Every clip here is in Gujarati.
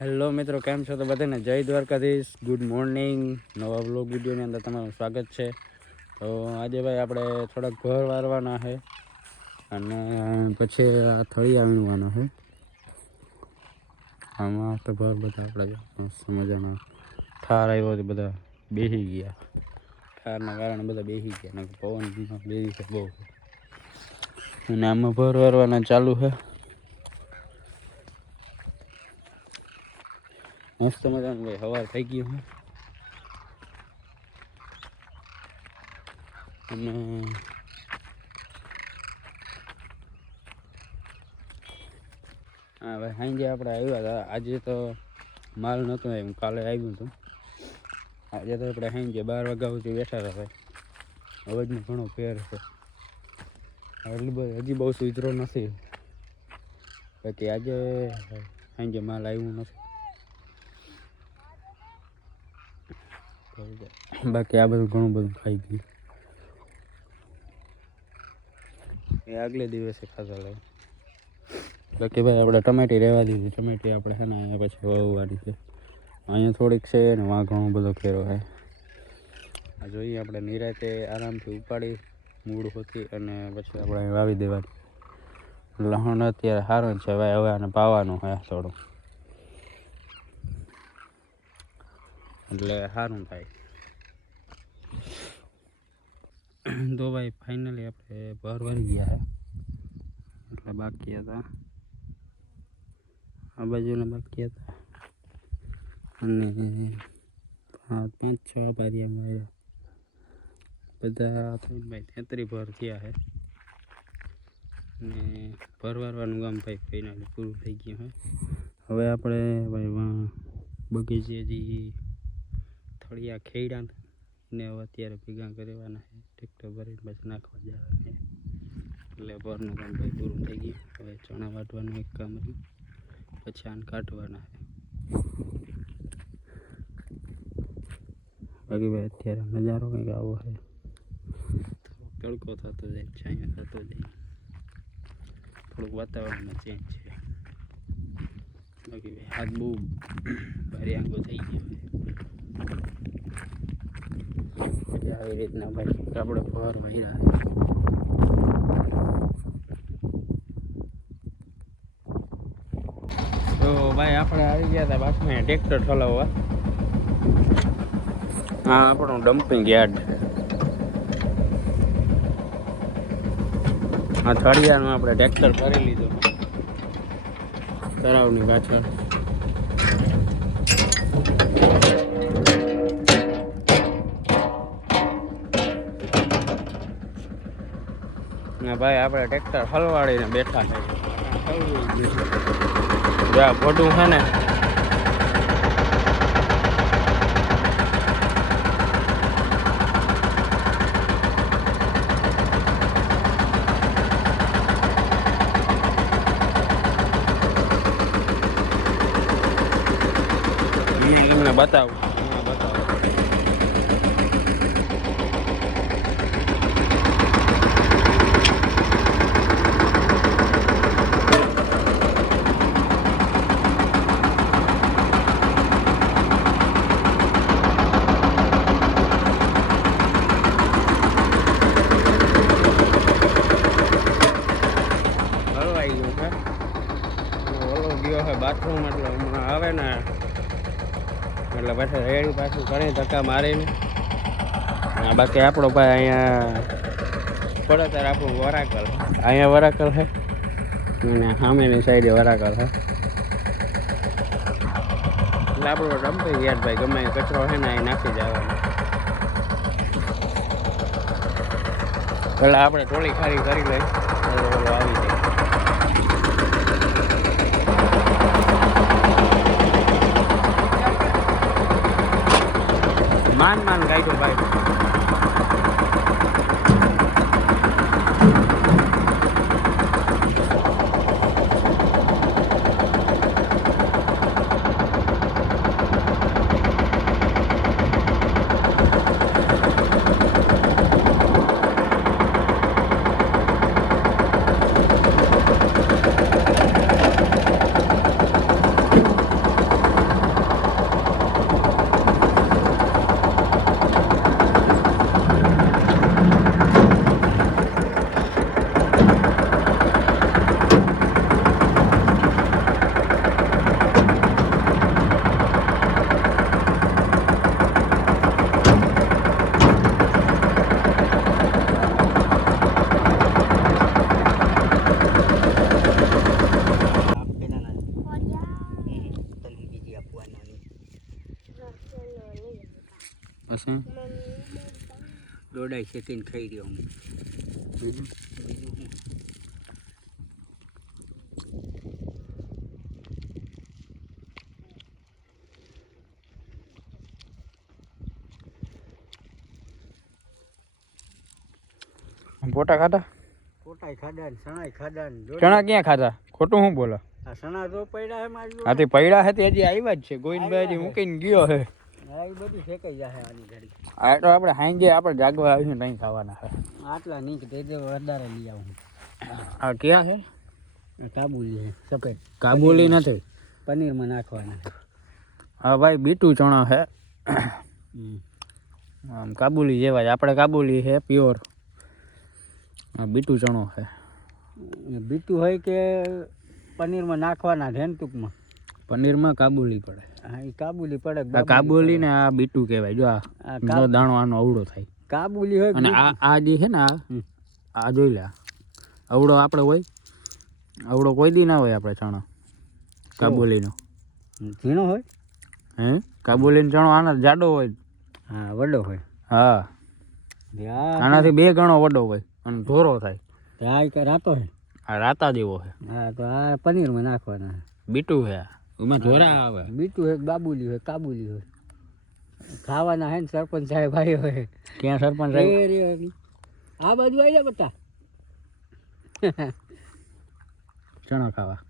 હેલો મિત્રો, કેમ છો? તો બધાને જય દ્વારકાધીશ, ગુડ મોર્નિંગ. નવા વ્લોગ વિડીયોની અંદર તમારું સ્વાગત છે. તો આજે ભાઈ આપણે થોડાક ઘર વારવાના છે અને પછી આ થળિયા વીણવાના છે. આમાં તો ઘર બધા આપણે મજાના ઠાર આવ્યો તો બધા બેસી ગયા. ઠારના કારણે બધા બેસી ગયા ને પવન બેસી છે બહુ. અને આમાં ઘર વારવાના ચાલુ છે. મસ્ત મજાનું ભાઈ સવાર થઈ ગયું છે. અને હા ભાઈ સાંજે આપણે આવ્યા હતા. આજે તો માલ નહોતો આવ્યો, કાલે આવ્યું હતું. આજે તો આપણે સાંજે 12 વાગ્યા સુધી બેઠા હતા ભાઈ. અવાજનો ઘણો ફેર છે. હજી બહુ સુધરો નથી. બાકી આજે સાંજે માલ આવ્યું નથી. બાકી આ બધું ઘણું બધું ખાઈ ગયું. એ આગલે દિવસે ખાધા લાગે. બાકી ભાઈ આપણે ટમેટી રહેવા દીધી. ટમેટી આપણે છે ને અહીંયા પછી વાવવાની છે. અહીંયા થોડીક છે ને વાં ઘણો બધો ખેરો છે. આ જોઈએ આપણે નિરાતે આરામથી ઉપાડી મૂળ હોતી અને પછી આપણે વાવી દેવાની. લસણ અત્યારે સારું છે ભાઈ. હવે આને પાવાનું છે થોડું, એટલે સારું થાય. તો ભાઈ ફાઇનલી આપણે બહાર વાળી ગયા છે. એટલે બાકી હતા આ બાજુના બાકી હતા અને 5-6 બારિયા બધા ભાઈ 33 ભર થયા છે. અને ભરવારવાનું કામ ભાઈ ફાઇનલી પૂરું થઈ ગયું છે. હવે આપણે ભાઈ બગીચે હજી થળિયા ખેડા ને હવે અત્યારે ભેગા કરવાના છે. ટ્રેક્ટર ભરીને પછી નાખવા જવાના છે. એટલે ભરનું કામ ભાઈ પૂરું થઈ ગયું. હવે ચણા વાટવાનું એક કામ રહ્યું, પછી આને કાઢવાના છે. બાકી ભાઈ અત્યારે નજારો કંઈક આવો છે. તડકો થતો જાય, છાંયો થતો જાય, થોડુંક વાતાવરણમાં ચેન્જ છે. બાકી ભાઈ હાથ બહુ ભારે આંગો થઈ ગયો છે. આવી રીતના ભાઈ આપણે ફર વહી તો ભાઈ આપણે આવી ગયા હતા બાકી ટ્રેક્ટર ઠલાવવા. હા, આપણું ડમ્પિંગ યાર્ડ છે. આ થળિયાનું આપણે ટ્રેક્ટર કરી લીધું તળાવની પાછળ. ભાઈ આપણે ટ્રેક્ટર હલવાડીને બેઠા છે. જ્યાં ભોડું છે ને એમને બતાવું. બાથરૂમ એટલે હમણાં આવે ને એટલે પાછું રેડી પાછું ઘણી ધક્કા મારીને. બાકી આપણો ભાઈ અહીંયા પડે ત્યારે આપણું વરાકલ, અહીંયા વરાકલ છે અને સામેની સાઈડે વરાકલ છે. એટલે આપણો ડમ્પિંગ યાર્ડ ભાઈ ગમે કચરો છે ને અહીં નાખી જવાનો. એટલે આપણે ટોળી ખાલી કરી લઈ આવી જાય. માન ગાઈડો ભાઈ. પછી દોડાઈ શેકીને ખાઈ રહ્યો હું. બીજું બીજું શું? પોટા ખાધા? કોટાઈ ખાધા ને સણાઈ ખાધા ને ચણા ક્યાં ખાધા? ખોટું શું બોલો? આ સણા તો પડ્યા હે મારી હાથી પૈડા હતી હજી આવ્યા જ છે. ગોવિંદભાઈ હજી મૂકીને ગયો છે. હા એ બધું ફેંકાઈ જાય આની ઘડી. આ તો આપણે સાંજે આપણે જાગવા આવીશું ત્યાં ખાવાના છે. આટલા નહીં કે તે વધારે લઈ આવું. આ ક્યાં છે? કાબુલી છે સફેદ. કાબુલી નથી, પનીરમાં નાખવાના. હા ભાઈ બીટું ચણા છે. આમ કાબુલી જેવા જ. આપણે કાબુલી છે પ્યોર. હા બીટું ચણો છે. બીટું હોય કે પનીરમાં નાખવાના છે ને ટૂંકમાં. પનીરમાં કાબુલી પડે. હા એ કાબુલી પડે. આ કાબુલી ને આ બીટું કહેવાય. જો આ દાણો આનો અવળો થાય. કાબુલી હોય અને આ જે છે ને આ જોઈ લે. અવળો આપણે હોય, અવળો કોઈ દી ના હોય આપણે ચણો કાબુલીનો. ઝીણો હોય હે? કાબુલીનો ચણો આનો જાડો હોય. હા વડો હોય. હા આનાથી 2 ગણો વડો હોય અને ધોરો થાય. આ કે રાતો હે. આ રાતા જેવો છે. હા તો આ પનીરમાં નાખવાના. બીટું છે એમાં ધોરા આવે. બીટું હોય, બાબુલી હોય, કાબુલી હોય. ખાવાના હે ને સરપંચ સાહેબ આવ્યો હોય. ક્યાં સરપંચ સાહેબ? આ બાજુ આવી જા બતા. ચણા ખાવા.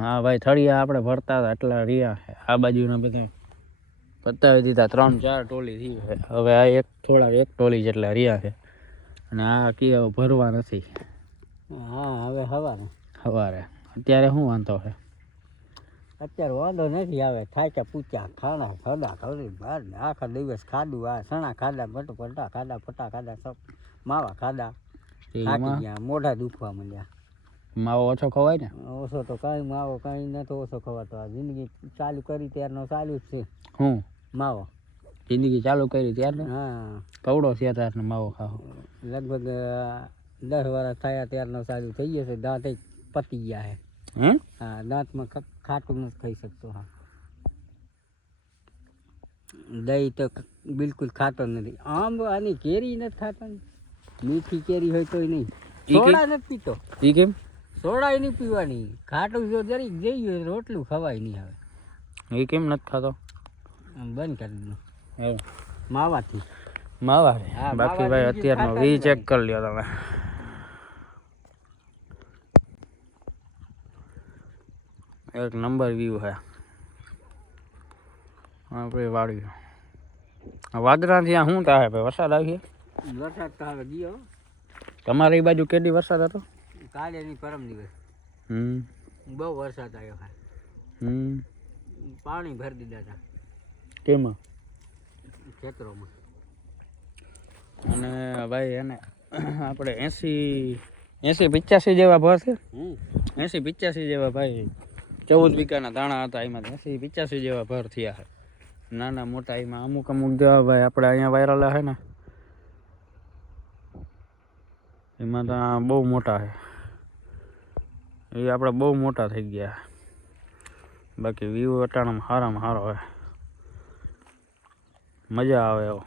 હા ભાઈ થળિયા આપણે ભરતા હતા એટલા રહ્યા છે. આ બાજુના બધા પતાવી દીધા. 3-4 ટોલી થઈ છે. હવે આ એક ટોલી જેટલા રહ્યા છે. અને આ કે ભરવા નથી. હા હવે સવારે અત્યારે શું વાંધો છે? અત્યારે વાંધો નથી આવે. થાક્યા પૂછ્યા ખાણા ખાધા ખરી બહાર ને આખા દિવસ ખાધું. આ સણા ખાધા, બટા ખાધા, ફટા ખાધા, સબ માવા ખાધા. થાકી ગયા, મોઢા દુખવા માંડ્યા. માવો ઓછો ખવાય ને? ઓછો તો કાંઈ માવો કાંઈ નતો ઓછો ખવાતો. આ જિંદગી ચાલુ કરી ત્યારનો ચાલુ જ છે. હું માવો જિંદગી ચાલુ કરી ત્યારનો? હા કવડો છે ત્યારનો માવો ખાવો. લગભગ 10 વર્ષ થયા ત્યારનો ચાલુ થઈ ગયો છે. દાંત પતી ગયા છે. હે? હા દાંતમાં ખાટું નથી ખાઈ શકતો. હા દહીં તો બિલકુલ ખાતો નથી. આમ આની કેરી નથી ખાતા. મીઠી કેરી હોય તોય નહીં. સોડા નથી પીતો. એ કેમ? સોડા નહીં પીવાની. ખાટું જો જરીક જઈએ રોટલું ખવાય નહીં. હવે એ કેમ નથી ખાતો? બંધ કરી દીધું એવું માવાથી. માવા રે. બાકી ભાઈ અત્યારનો વી ચેક કરી લ્યો તમે. એક નંબર વ્યૂ છે આપણે વાડી. વાદળાથી આ શું થાય ભાઈ? વરસાદ આવી? વરસાદ તો હવે ગયો. તમારી બાજુ કેટલી વરસાદ હતો? કાલે ની પરમ દિવસ બહુ વરસાદ આવ્યો. પાણી ભરી દીધા હતા. કેમાં? ખેતરોમાં. અને ભાઈ એને આપણે 80-85 જેવા ભર છે. 80-85 જેવા ભાઈ 14 વીઘાના દાણા હતા. એમાં 80-85 જેવા ભર થયા છે. નાના મોટા એમાં અમુક જેવા ભાઈ આપણે અહીંયા વાયરલા છે ને એમાં તો બહુ મોટા છે. એ આપણે બહુ મોટા થઈ ગયા. બાકી વ્યૂ અટાણામાં સારામાં સારો હોય. મજા આવે એવો.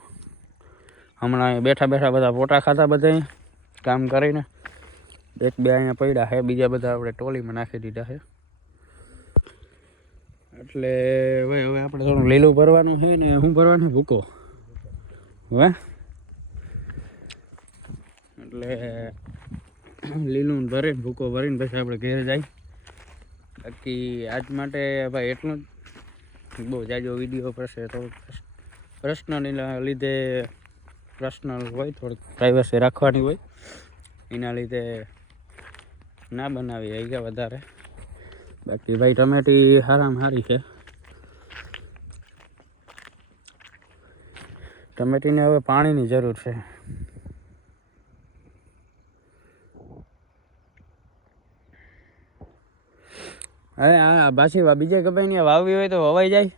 હમણાં બેઠા બધા ફોટા ખાધા. બધા કામ કરીને 1-2 અહીંયા પડ્યા છે. બીજા બધા આપણે ટોલીમાં નાખી દીધા છે. એટલે ભાઈ હવે આપણે થોડું લીલું ભરવાનું છે ને. શું ભરવાનું? ભૂકો. હવે એટલે લીલું ભરીને ભૂકો ભરીને પછી આપણે ઘેર જાય. બાકી આજ માટે ભાઈ એટલું જ. બહુ જાજો વિડીયો પડશે તો પ્રશ્નને લીધે પર્સનલ હોય, થોડીક પ્રાઇવસી રાખવાની હોય, એના લીધે ના બનાવી આવી ગયા વધારે. બાકી ભાઈ ટમેટી સારામાં સારી છે. ટમેટીને હવે પાણીની જરૂર છે. હવે આ પાછી બીજે કપાઈ ને વાવવી હોય તો વવાઈ જાય.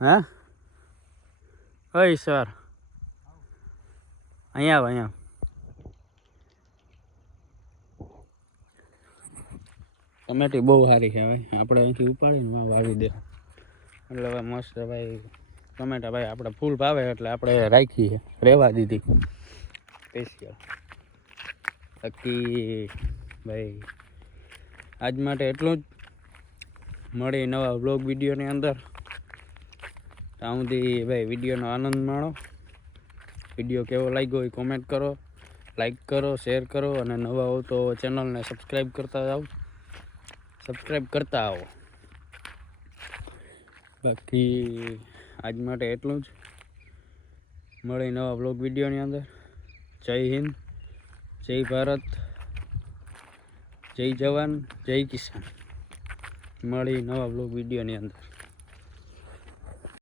હા ઓય સર અહીંયા ટમેટી બહુ સારી છે ભાઈ, આપણે અહીંથી ઉપાડીને વાવી દે એટલે હવે મસ્ત ભાઈ ટમેટા ભાઈ આપણે ફૂલ ભાવે એટલે આપણે રાખી છે, રહેવા દીધી સ્પેશિયલ. બાકી ભાઈ આજ માટે એટલું જ. મળી નવા વ્લોગ વિડીયોની અંદર. ત્યાં સુધી ભાઈ વિડીયોનો આનંદ માણો. વિડીયો કેવો લાગ્યો એ કોમેન્ટ કરો, લાઈક કરો, શેર કરો અને નવા હો તો ચેનલને સબસ્ક્રાઈબ કરતા આવો. બાકી આજ માટે એટલું જ. મળી નવા વ્લોગ વિડીયોની અંદર. જય હિન્દ, જય ભારત, જય જવાન, જય કિસાન. મળી નવા વ્લોગ વિડીયોની અંદર.